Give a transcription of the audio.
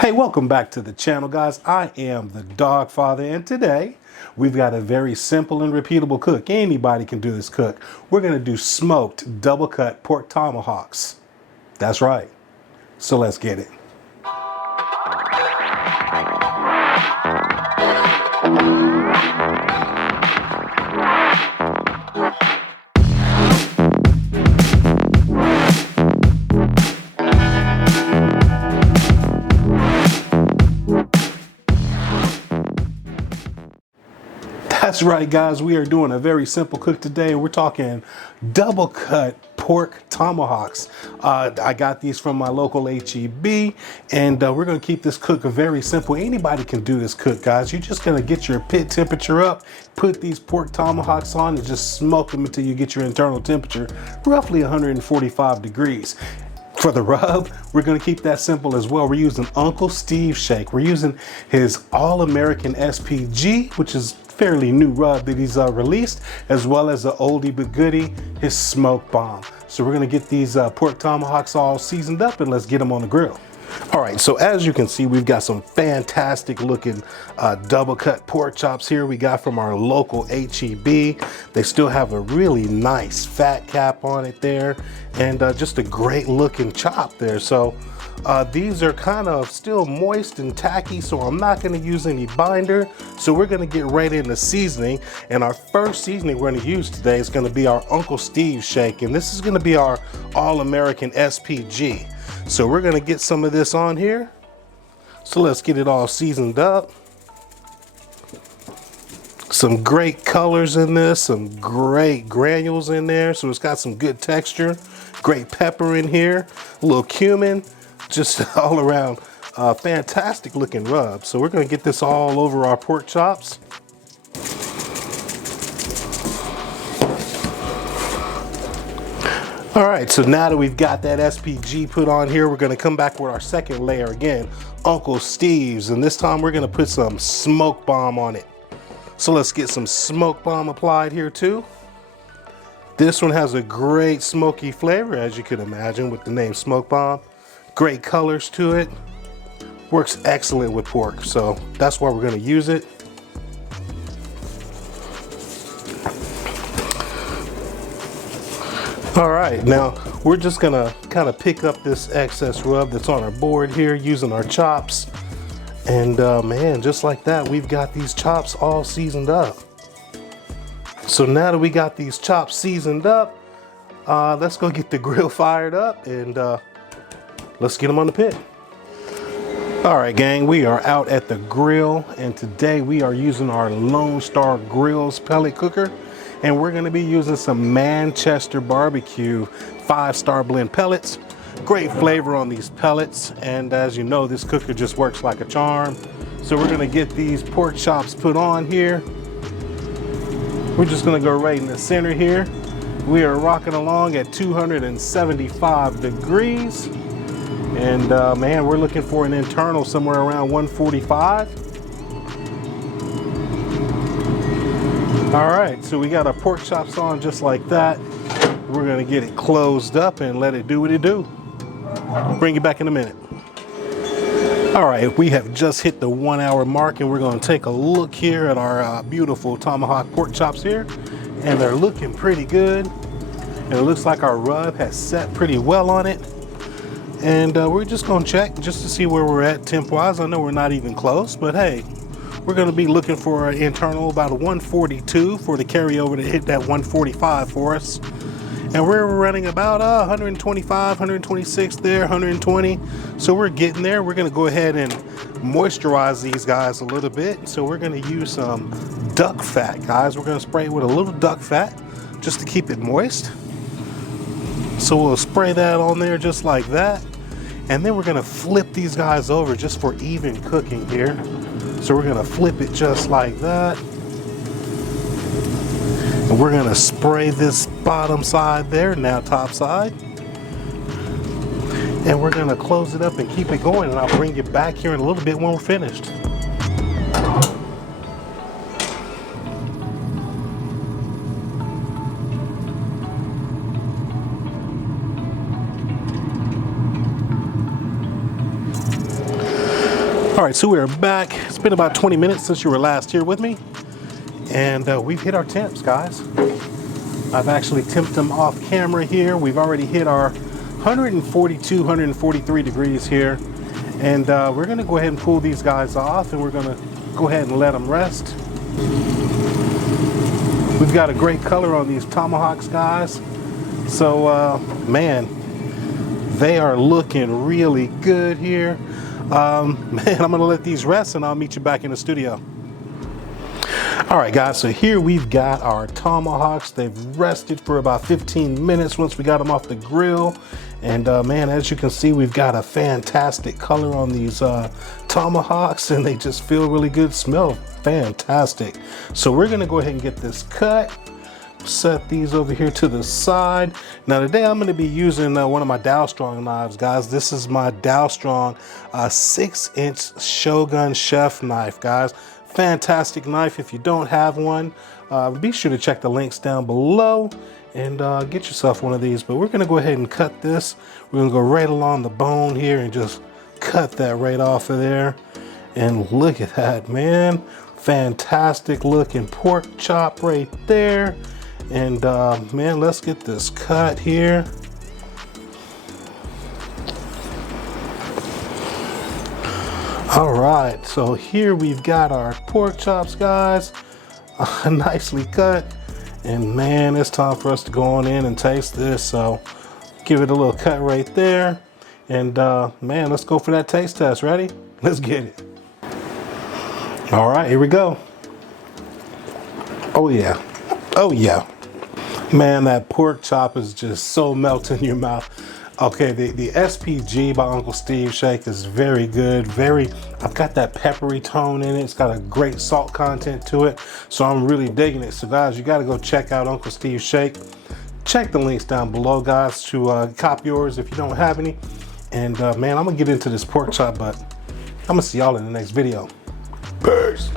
Hey, welcome back to the channel, guys. I am the Dawgfatha, and today we've got a very simple and repeatable cook. Anybody can do this cook. We're going to do smoked double cut pork tomahawks. That's right. So let's get it. That's right, guys. We are doing a very simple cook today. We're talking double cut pork tomahawks. I got these from my local HEB, and we're going to keep this cook very simple. Anybody can do this cook, guys. You're just going to get your pit temperature up, put these pork tomahawks on, and just smoke them until you get your internal temperature, roughly 145 degrees. For the rub, we're going to keep that simple as well. We're using Uncle Steve's shake. We're using his All-American SPG, which is fairly new rub that he's released, as well as the oldie but goodie, his smoke bomb. So we're going to get these pork tomahawks all seasoned up, and let's get them on the grill. All right, so as you can see, we've got some fantastic looking double cut pork chops here we got from our local HEB. They still have a really nice fat cap on it there, and just a great looking chop there. So these are kind of still moist and tacky, so I'm not going to use any binder. So we're going to get right into seasoning, and our first seasoning we're going to use today is going to be our Uncle Steve's shake, and this is going to be our All-American SPG. So we're going to get some of this on here. So let's get it all seasoned up. Some great colors in this, some great granules in there. So it's got some good texture, great pepper in here, a little cumin, just all around fantastic looking rub. So we're going to get this all over our pork chops. All right, so now that we've got that SPG put on here, we're gonna come back with our second layer again, Uncle Steve's, and this time we're gonna put some smoke bomb on it. So let's get some smoke bomb applied here too. This one has a great smoky flavor, as you can imagine, with the name smoke bomb. Great colors to it. Works excellent with pork, so that's why we're gonna use it. All right, now we're just gonna kind of pick up this excess rub that's on our board here using our chops. And man, just like that, we've got these chops all seasoned up. So now that we got these chops seasoned up, let's go get the grill fired up, and let's get them on the pit. All right, gang, we are out at the grill, and today we are using our LonestarGrillz pellet cooker. And we're gonna be using some Manchester barbecue 5-star blend pellets. Great flavor on these pellets. And as you know, this cooker just works like a charm. So we're gonna get these pork chops put on here. We're just gonna go right in the center here. We are rocking along at 275 degrees. And man, we're looking for an internal somewhere around 145. All right, so we got our pork chops on just like that. We're gonna get it closed up and let it do what it do. Bring you back in a minute. All right, we have just hit the 1 hour mark, and we're gonna take a look here at our beautiful tomahawk pork chops here. And they're looking pretty good. And it looks like our rub has set pretty well on it. And we're just gonna check just to see where we're at temp-wise. I know we're not even close, but hey, we're going to be looking for an internal about a 142 for the carryover to hit that 145 for us. And we're running about 125, 126 there, 120. So we're getting there. We're going to go ahead and moisturize these guys a little bit. So we're going to use some duck fat, guys. We're going to spray it with a little duck fat just to keep it moist. So we'll spray that on there just like that. And then we're going to flip these guys over just for even cooking here. So we're gonna flip it just like that. And we're gonna spray this bottom side there, now top side. And we're gonna close it up and keep it going, and I'll bring you back here in a little bit when we're finished. All right, so we're back. It's been about 20 minutes since you were last here with me. And we've hit our temps, guys. I've actually temped them off camera here. We've already hit our 142, 143 degrees here. And we're gonna go ahead and pull these guys off, and we're gonna go ahead and let them rest. We've got a great color on these Tomahawks, guys. So, man, they are looking really good here. Man, I'm gonna let these rest and I'll meet you back in the studio. All right, guys, so here we've got our Tomahawks. They've rested for about 15 minutes once we got them off the grill. And man, as you can see, we've got a fantastic color on these Tomahawks, and they just feel really good, smell fantastic. So we're gonna go ahead and get this cut. Set these over here to the side. Now today I'm going to be using one of my Dawgfatha knives, guys. This is my Dawgfatha 6-inch Shogun chef knife, guys. Fantastic knife. If you don't have one, be sure to check the links down below and get yourself one of these. But we're going to go ahead and cut this. We're going to go right along the bone here and just cut that right off of there. And look at that, man. Fantastic looking pork chop right there. And man, let's get this cut here. All right, so here we've got our pork chops, guys, nicely cut. And man, it's time for us to go on in and taste this. So give it a little cut right there. And man, let's go for that taste test. Ready? Let's get it. All right, here we go. Oh yeah, oh yeah. Man, that pork chop is just so melting in your mouth. Okay, the SPG by Uncle Steve Shake is very good. I've got that peppery tone in it. It's got a great salt content to it. So I'm really digging it. So guys, you gotta go check out Uncle Steve Shake. Check the links down below, guys, to cop yours if you don't have any. And man, I'm gonna get into this pork chop, but I'm gonna see y'all in the next video. Peace.